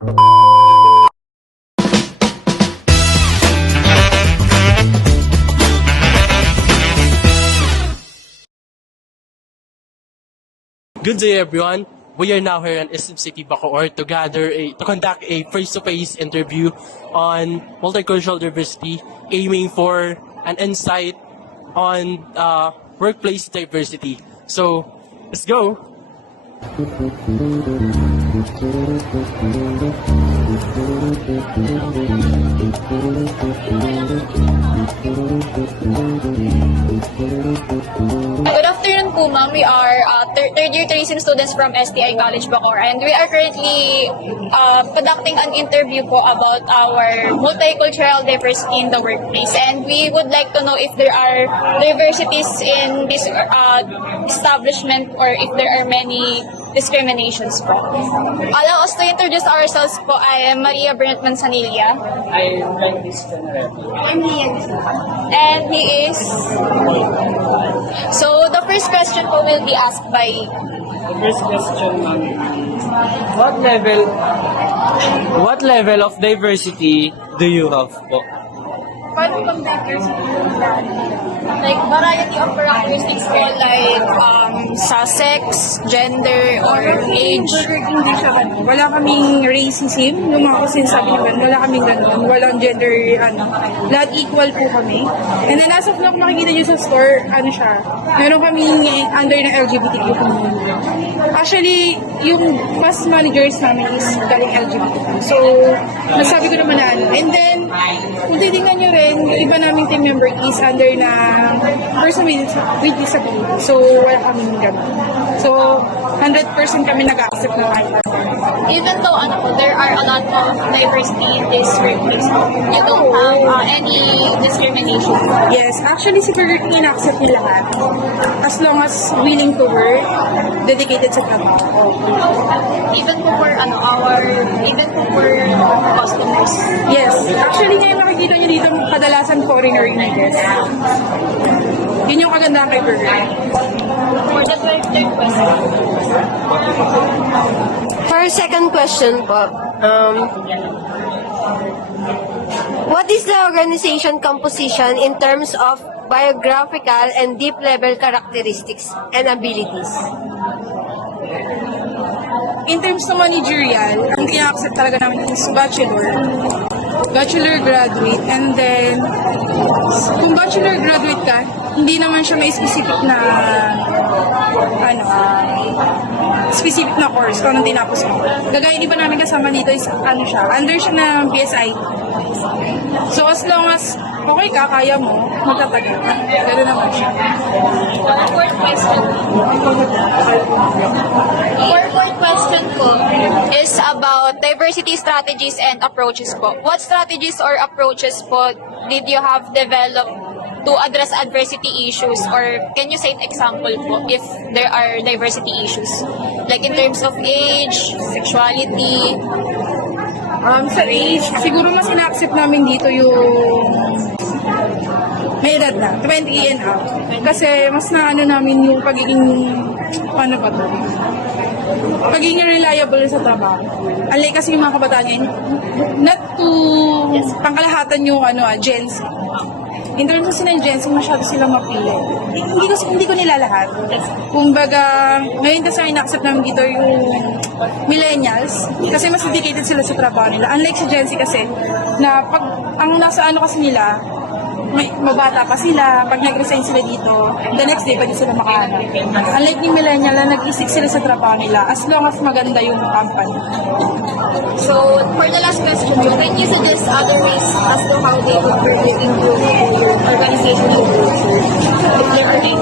Good day, everyone. We are now here in SM City, Bacoor to conduct a face-to-face interview on multicultural diversity, aiming for an insight on workplace diversity. So, let's go. Good afternoon po, ma'am. We are third year tourism students from STI College Bacoor, and we are currently conducting an interview po about our multicultural diversity in the workplace. And we would like to know if there are diversities in this establishment or if there are many discriminations po. Allow us to introduce ourselves po. I am Maria Bernat Manzanilla. I am Francis Generati. And he is... So, the first question po will be asked by... The first question, ma'am, what level of diversity do you have po? Paano bang diversity? Like, variety of characteristics po, like, sa sex, gender, or age. Hindi siya ganun. Wala kaming racism. Yung mga kasi sabi naman, wala kaming ganun. Walang gender, lahat equal po kami. And then, as of now, makikita nyo sa store, siya, meron kaming under ng LGBTQ community. Actually, yung bus managers namin is galing LGBTQ. So, nasabi ko naman na And then, kung titingnan nyo rin, yung iba naming team member is under na person with disability. So, wala kaming ganun. So, 100% kami nag-accept na kahit Even though there are a lot of diversity in this workplace, you don't have any discrimination. Yes, actually si Burger King in-accept niya lahat. As long as willing to work, dedicated sa trabaho. Even for for customers. Yes, actually ngayon makikita niyo dito kadalasan foreigner yun, I guess. Yun yung kagandahan kay Burger King. For the third question. For second question po, what is the organization composition in terms of biographical and deep level characteristics and abilities? In terms ng managerial, ang i-accept talaga namin is bachelor graduate, and then kung bachelor graduate ka, hindi naman siya may specific na specific na course kung anong tinapos mo. Gagaya di ba namin kasama dito is under siya ng PSI. So as long as okay ka, kaya mo, magtatagal ka. Gano'n naman siya. Fourth question po is about diversity strategies and approaches po. What strategies or approaches po did you have developed to address adversity issues, or can you cite example po if there are diversity issues? Like in terms of age, sexuality? Sa age, siguro mas ina-accept namin dito yung may edad na, 20 and up. Kasi mas naano namin yung pagiging reliable sa trabaho. Unlike kasi yung mga kabataan ngayon, not to pangkalahatan yung Gen Z. In terms kasi ng Gen Z, masyado silang mapili. Hindi ko nila lahat. Kumbaga, ngayon kasi ang ina-accept namin dito yung millennials, kasi mas dedicated sila sa trabaho nila. Unlike sa Gen Z kasi, na pag ang nasa kasi nila, mabata pa sila, pag nag-resign sila dito, the next day, pwede sila makahanap. Unlike ni millennial, na nag-isik sila sa trabaho nila, as long as maganda yung company. So, for the last question, can you suggest other ways as to how they would really improve your organizational culture? If there are any.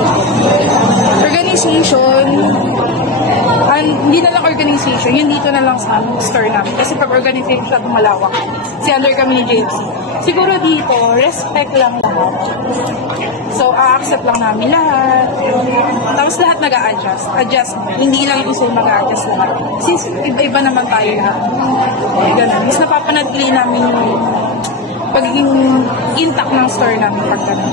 Organization, hindi na lang organization, yun dito na lang sa store namin. Kasi pag organization siya, malawak. Si under kami ni JFC. Siguro dito, respect lang lahat. So, a-accept lang namin lahat. Tapos lahat nag-a-adjust. Hindi lang isa yung mag-a-adjust lahat. Since iba-iba naman tayo lahat. Ganun. Mas napapanatili namin yung pagiging intact ng store namin pag ganun.